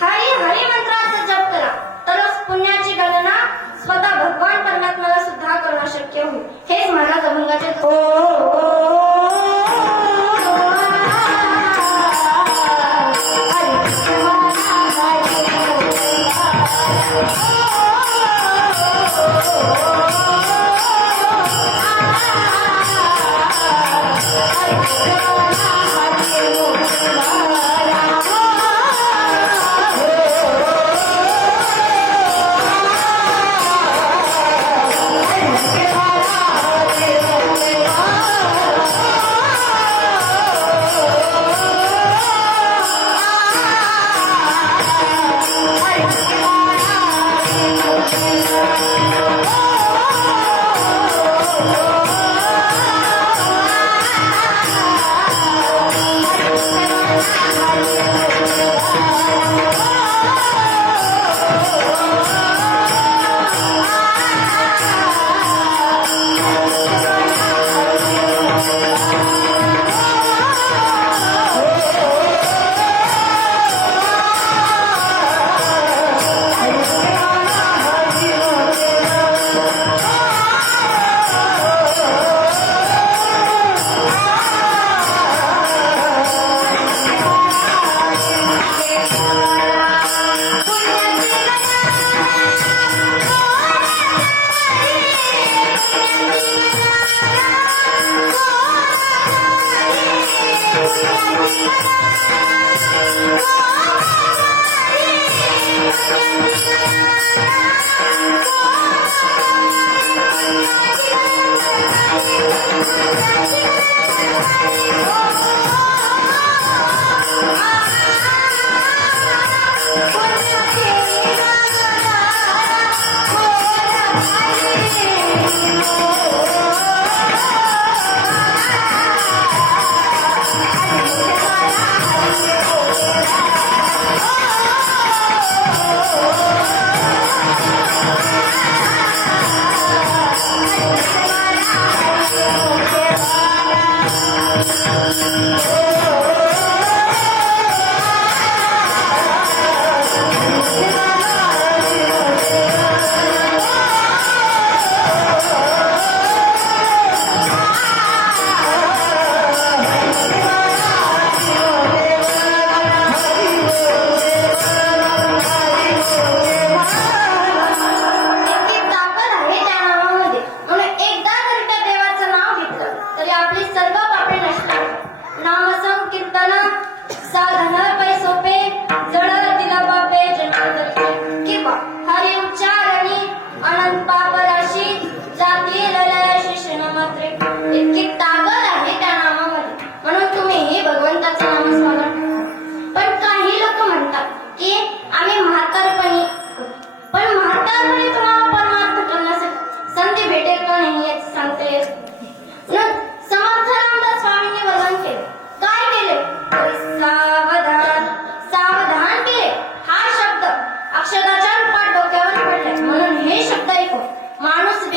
हरी हरी मंत्राचा जप करा, तरच पुण्याची गणना स्वतः भगवान परमात्म्याला सुद्धा करणं शक्य होईल. हेच महाराज अभंगाचे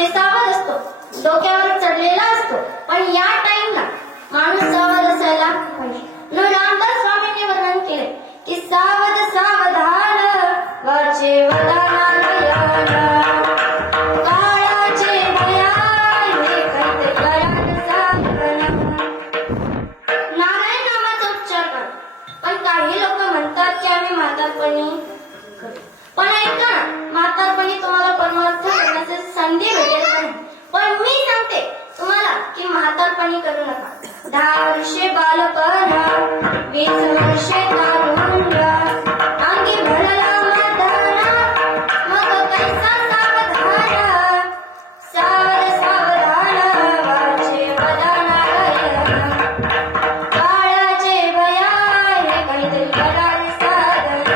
बेसावध असतो, डोक्यावर चढलेला असतो, पण या टाइमला माणूस सावध असायला पाहिजे. म्हणून रामदास स्वामींनी वर्णन केले की सावध सावधान वाचे वदनालयन, काळाचे भयान हे कैते कळत साधन. नारायण नामाचा उच्चार करा. पण काही लोक म्हणतात की आम्ही म्हातारपणी करू. पण ऐका ना, म्हातारपणी तुम्हाला परमार्थ करण्याची संधी भेटेल का नाही? पण मी सांगते तुम्हाला की म्हातारपणी करू नका. 10 वर्षे बालपण, 20 वर्षे तारुण्य, अंगी भरला मदन, मग कैसा सावधान. सावध सावधान वाचे वदनालयन, काळाचे भयान हे काहीतरी करावे साधन.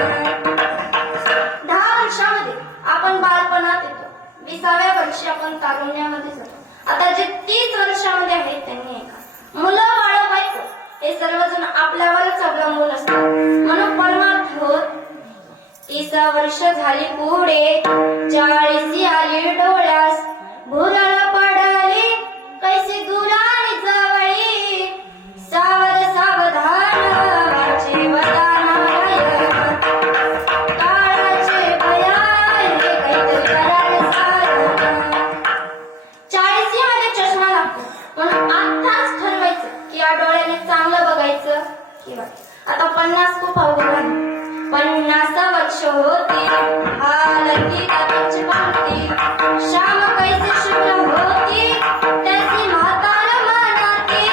10 वर्षामध्ये आपण बालपणात येतो, 20व्या वर्षी आपण तारुण्यामध्ये जातो. आता जे 30 वर्षामध्ये आहेत त्यांनी ऐका, मुलं बाळ बायको हे सर्वजण आपल्यावरच अवलंबून असतात. म्हणून परमार्थ होत 30 वर्ष झाली पुढे, 40 आली डोळ्यास, भुरळ पडली कैसी दुराणी जवळी. सावध सावधान वाचे वदनालयन, काळाचे भयान हे काहीतरी करावे साधन. 40 मध्ये चष्मा लागतो, म्हणून आत्ताच ठरवायचं की या डोळ्याने चांगलं बघायचं किंवा. आता 50 खूप अवघड आहे. 50 वर्ष होती हालती दातांची पालती, श्याम कैसे शुभ्र होती त्याची म्हातार मनाती.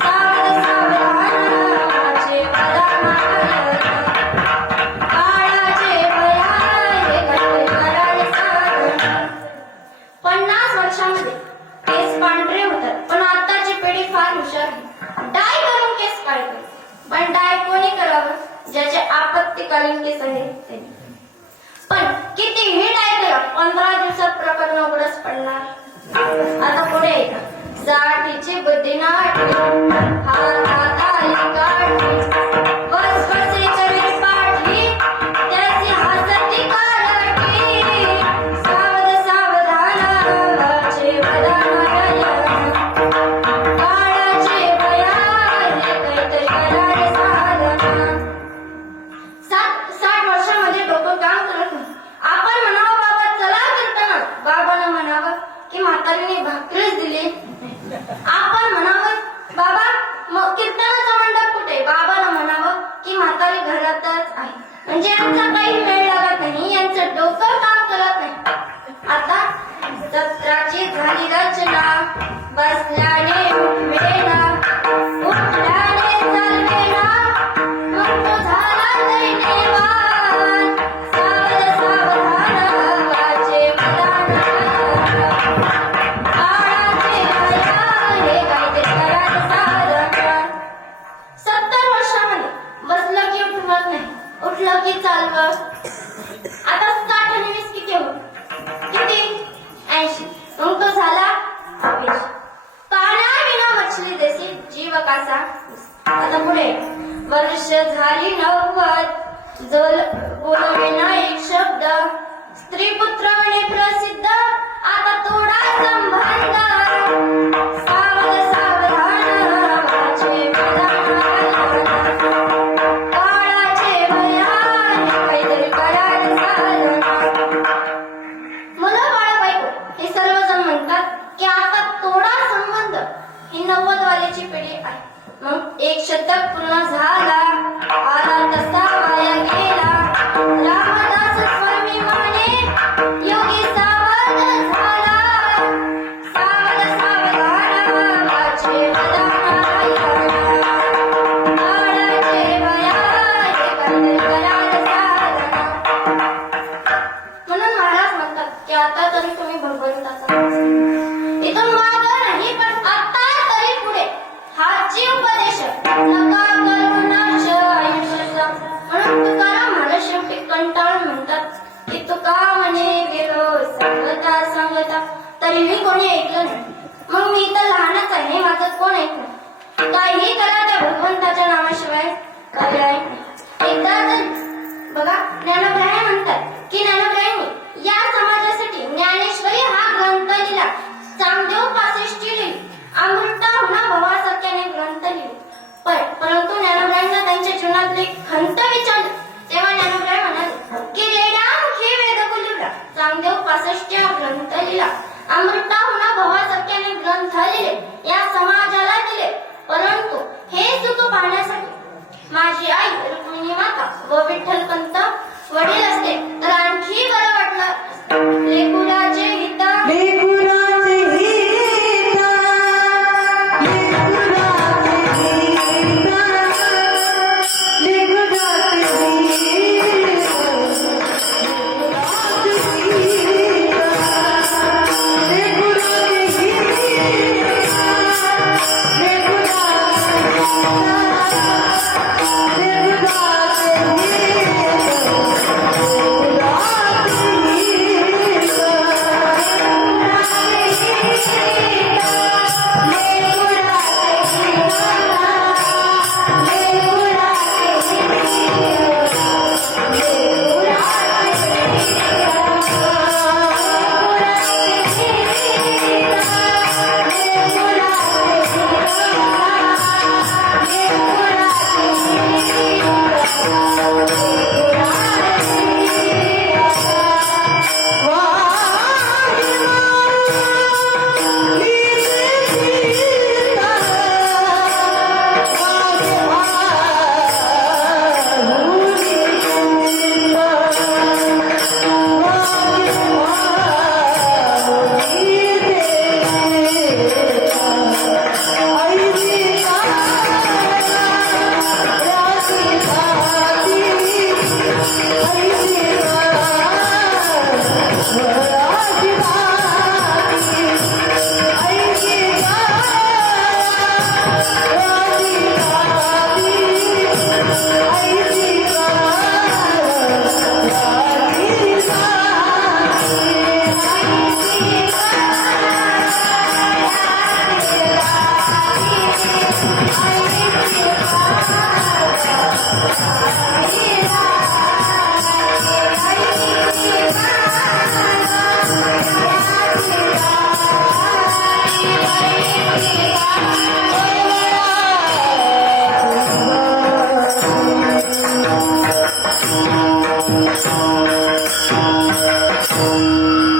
सावध सावधान वाचे वदनालयन, काळाचे भयान हे काहीतरी करावे साधन. 50 वर्षामध्ये केस पांढरे होतात, पण आताची पिढी फार हुशार आहे. डाय करून केस काळे करते. पण डाय कोणी करावं? ज्याचे आपत्कालीन केस आहेत त्यांनी. पण कितीही डाय करा, 15 दिवसात प्रकरण उघडच पडणार. आता पुढे ऐका. साठीची बुद्धी नाटी, हातात आली काठी, वसवसे करी पाठी त्याची हसती कालटी. सावध सावधान वाचे वदनालयन, काळाचे भयान हे काहीतरी करावे साधन. 60 वर्षामध्ये डोकं काम करत नाही. आपण म्हणावं बाबा चला करताना, बाबांना म्हणावं की म्हातारीने भाकरीच दिली. आपण म्हणावं बाबा मग कीर्तनाचा मंडप कुठे, बाबाला म्हणावं की म्हातारी घरातच आहे. म्हणजे यांचा काही वेळ लागत नाही, यांचं डोकं काम करत नाही. आता सत्राची झाली रचना, बसल्याने उठवेना, उठल्याने चालवेना, मग तो झाला दैन्यवान. सावध सावधान वाचे वदनालयन, काळाचे भयान हे काहीतरी करावे साधन. 70 वर्षामध्ये बसलं की उठवत नाही, उठलं की चालवत. आता 60 आणि 20 किती होत? किती? 80. मग तो झाला अपयश. पाण्याविना मछली देशी जीव कसा. आता पुढे वर्ष झाली 90, जल बोलविना एक शब्द, स्त्री पुत्र म्हणे प्रसिद्ध, आता तोडा संबंध. सावध सावधान वाचे वदनालयन, काळाचे भयान हे काहीतरी करावे साधन. मुलं बाळ बायको हे सर्वजण म्हणतात की आता तोडा संबंध. ही 90 वाल्याची पिढी आहे. मग 1 शतक पूर्ण झाला, आला तसा वाया गेला. रामदास स्वामी म्हणे योगी सावध झाला. सावध सावधान वाचे वदनालयन, काळाचे भयान हे काहीतरी करावे साधन. म्हणून महाराज म्हणतात की आता तरी तुम्ही भगवंताचा इथून मागं नाही, पण आता तरी पुढे हाची उपदेश नका करू नाश आयुष्याचा. म्हणून तुकाराम महाराज शेवटी कंटाळून म्हणतात की तुका म्हणे गेलो सांगता सांगता तरीही कोणी ऐकलं नाही. मग मी तर लहानच आहे, माझं कोण ऐकलं? काहीही करा त्या भगवंताच्या नामाशिवाय पर्याय नाही. एकदा तर बघा ज्ञानोबराय म्हणतात की ज्ञानोबरायांनी या समाजासाठी ज्ञानेश्वरी हा ग्रंथ वडिला अमृताहुन भवासत्याने ग्रंथ लिहिले, या समाजाला दिले. परंतु हे सुख पाहण्यासाठी माझी आई रुक्मिणी माता व विठ्ठलपंत वडील असते तर आणखी बरं वाटलं असतं. लेकुराचे हित लेकुराचे हित, लेकुराचे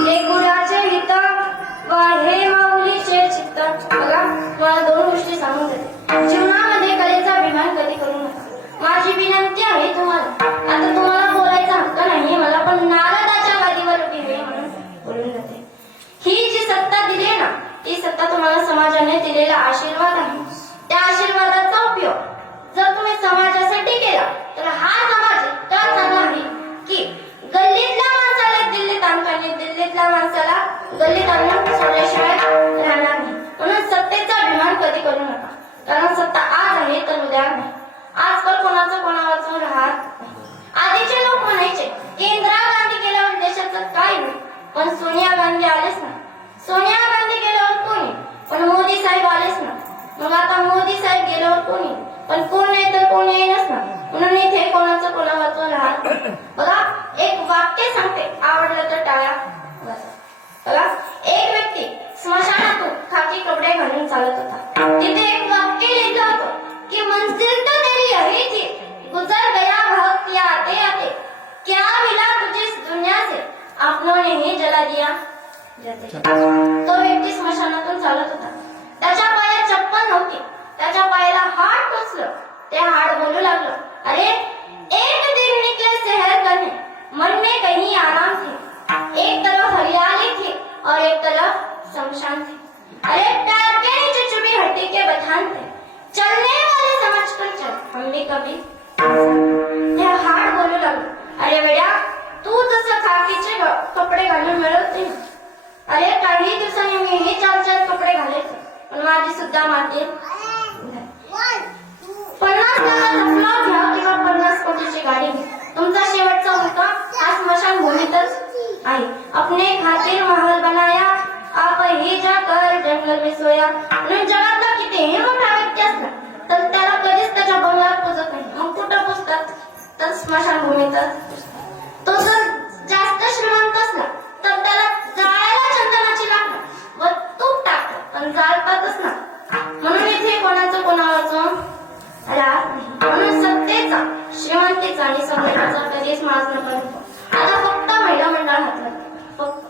लेकुराचे हित व हे माऊलीचे चित्त. बघा, मला दोन गोष्टी सांगून देते. जीवनामध्ये कलेचा अभिमान कधी करू नका. माझी विनंती आहे तुम्हाला. आता तुम्हाला बोलायचा हक्क नाही मला, पण नारदाच्या गादीवर उभी आहे म्हणून बोलून जाते. ही जी सत्ता दिली आहे ना, ती सत्ता तुम्हाला समाजाने दिलेला आशीर्वाद आहे. त्या आशीर्वादाचा उपयोग जर तुम्ही समाजासाठी केला तर हा समाज इतका चांगला आहे की गल्लीतल्या माणसाला दिल्लीत आणतो आणि दिल्लीतल्या माणसाला गल्लीत आणून सोडल्याशिवाय राहणार नाही. म्हणून सत्तेचा अभिमान कधी करू नका, कारण सत्ता आज आहे तर उद्या नाही. आजकाल कोणाचं कोणावरचं राहत नाही. आधीचे लोक म्हणायचे की इंदिरा गांधी गेल्यावर देशाचं काय होईल, पण सोनिया गांधी आलेच ना. सोनिया गांधी गेल्यावर कोणी, पण मोदी साहेब आलेच ना. मग आता मोदी साहेब गेल्यावर कोणी, पण कोण नाही तर कोण येईलच ना. म्हणून इथे कोणाचं कोणावरचं राहत नाही. बघा, एक वाक्य सांगते, आवडलं तर टाळ्या वाजवा. बघा, एक व्यक्ती स्मशानातून खाकी कपडे घालून चालत होता. तिथे एक वाक्य लिहिलं होतं की मंजिल तो तेरी यही थी, गुजर गया वक्त ये आते आते, क्या मिला तुझे इस दुनिया से, अपनों ने ही जला दिया. तो व्यक्ती स्मशानातून चालत होता. त्याच्या पायात चप्पल नव्हती. त्याच्या पायाला हाड टोचलं. ते हाड बोलू लागलं, अरे एक दिन निकले सैर करने, मन में कहीं आराम थे, एक तरफ हरियाली थी और एक तरफ शमशान थी. अरे पैर के नीचे चुभी हड्डी के बथान थे, चलने वाले समझ कर चल, हम भी कभी. ते हाड बोलू लागलं, अरे बेटा तू जसं खाकीचे कपडे घालून मिळवते ना, अरे काही दिवसांनी मी हे चार चार कपडे घालायचे, पण माझी सुद्धा माती 50 लाख घ्या किंवा 50 कोटीची गाडी घ्या, तुमचा शेवटचा मुक्काम हा स्मशान भूमीतच आहे. अपने खातिर महल बनाया, आप ही जाकर जंगल में सोया. म्हणून जगातला कितीही मोठा व्यक्ती असला तर त्याला कधीच त्याच्या बंगल्यात पुजत नाही. मग कुठं पुजतात, तर स्मशान भूमीतच. तो जर जास्त श्रीमंत असला तर त्याला जाळायला चंदनाची लाकडं व तूप टाकतात, पण जाळतातच ना. म्हणून इथे कोणाचं कोणावरचं राहत नाही. म्हणून सत्तेचा, श्रीमंतीचा आणि सौंदर्याचा कधीच माज नका. आता फक्त महिला मंडळ हातला, फक्त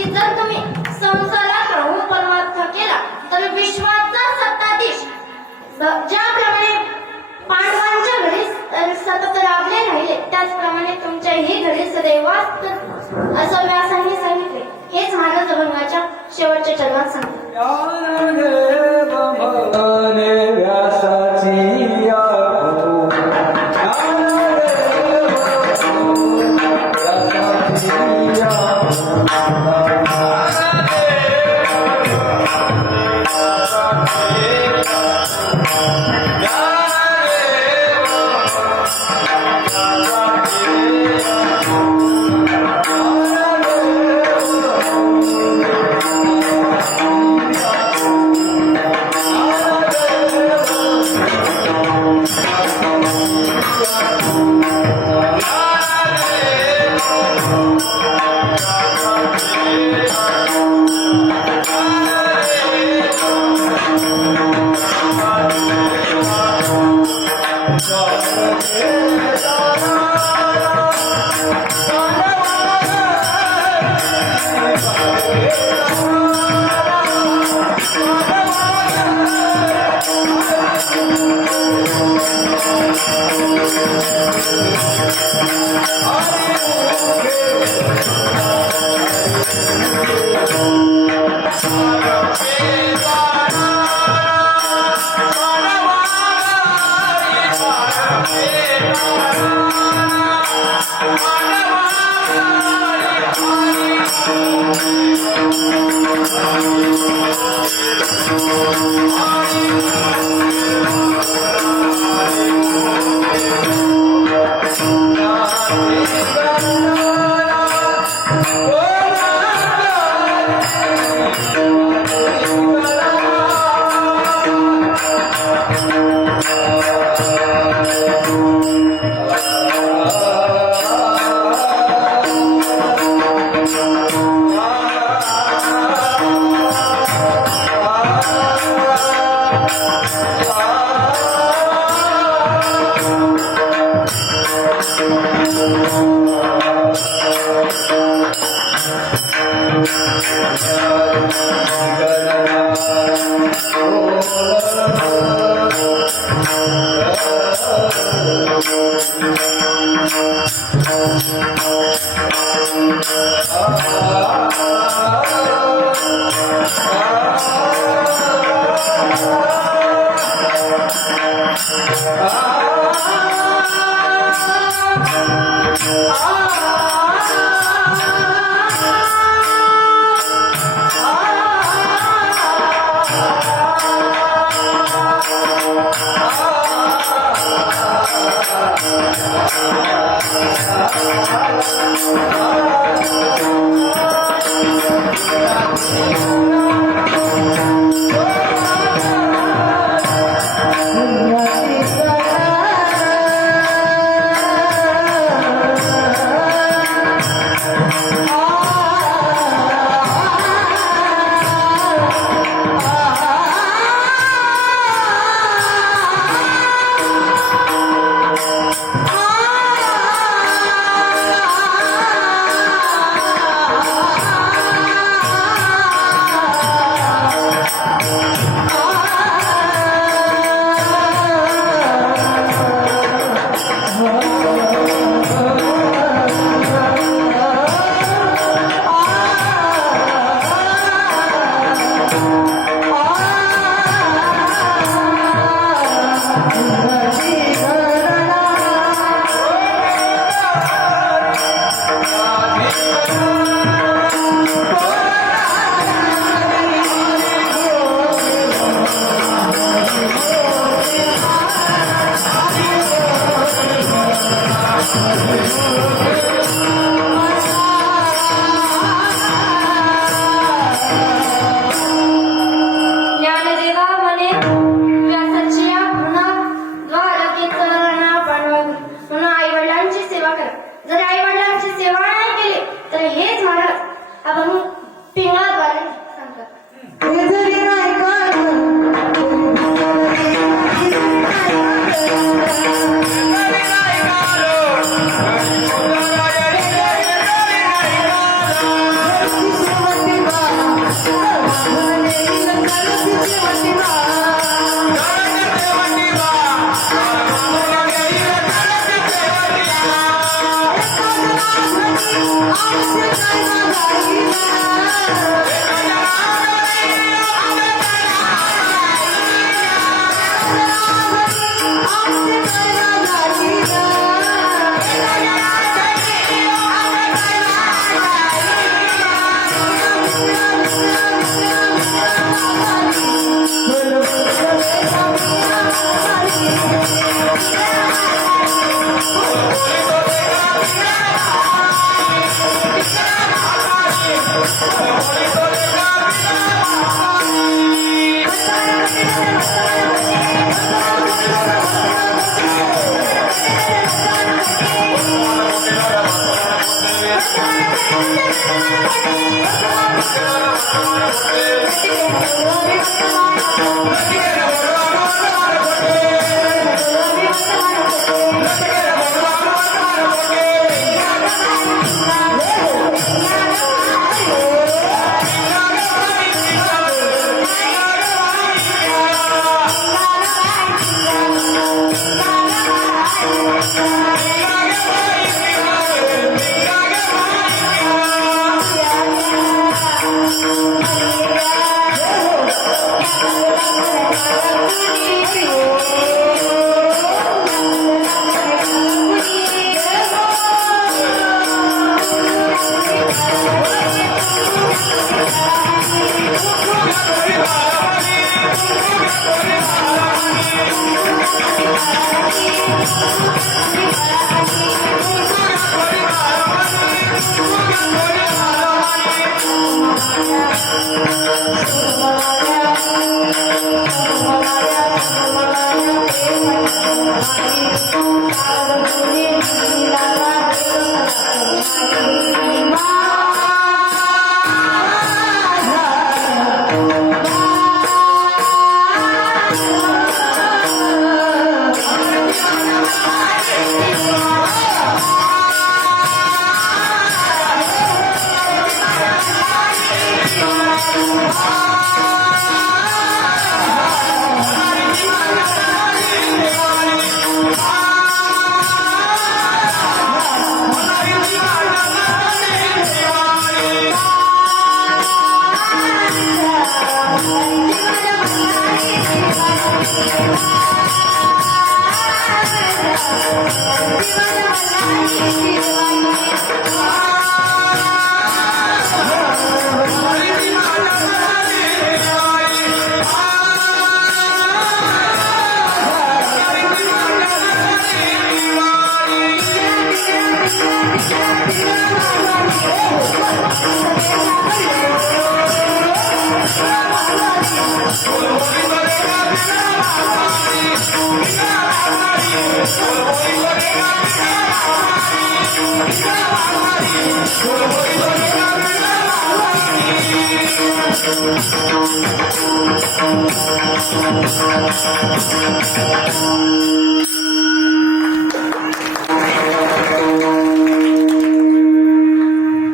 की जर तुम्ही संसारात राहून परमार्थ केला तर विश्वाचा सत्ताधीश ज्याप्रमाणे पांडवांच्या घरी सतत राबले राहिले त्याचप्रमाणे तुमच्याही घरी सदैव वास्तव असं व्यासांनी सांगितले. हेच मानस अभंगाच्या शेवटच्या चरणात सांगतात. ज्ञानदेव भगवाने व्यासाची आठवण. ज्ञानदेव व्यासाची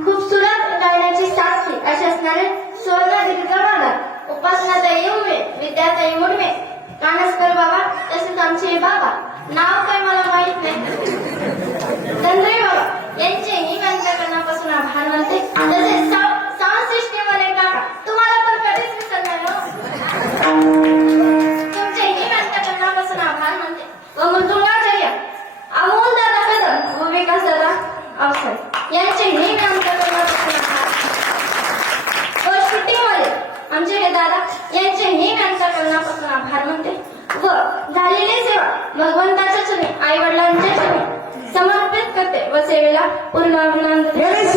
खूपसुरत गायनाची साक्षी असे असणारे सुवर्ण दीर्घ भागात उपासनाताई उमे, विद्याताई मुडमे, कानसकर बाबा तसेच आमचे बाबा नाव काय मला माहित नाही चंद्रे बाबा यांचे मी अंतःकरणापासून आभार मानते. तसेच साऊंड सिस्टीमवाले काका तुम्हाला तर कधीच विसरणार तुमचे मी अंतःकरणापासून आभार मानते. व मृदुंगाचार्य अमोल दादा कदम व विकास दादा अवसर यांचे मी अंतःकरणापासून आभार. व शूटिंगवाले आमचे हे दादा यांचे मी अंतःकरणापासून आभार मानते. व झालेली सेवा भगवंताच्या चरणी आई वडिलांच्या चरणी समर्पित करते व सेवेला पूर्ण अभिनंदन. गणेश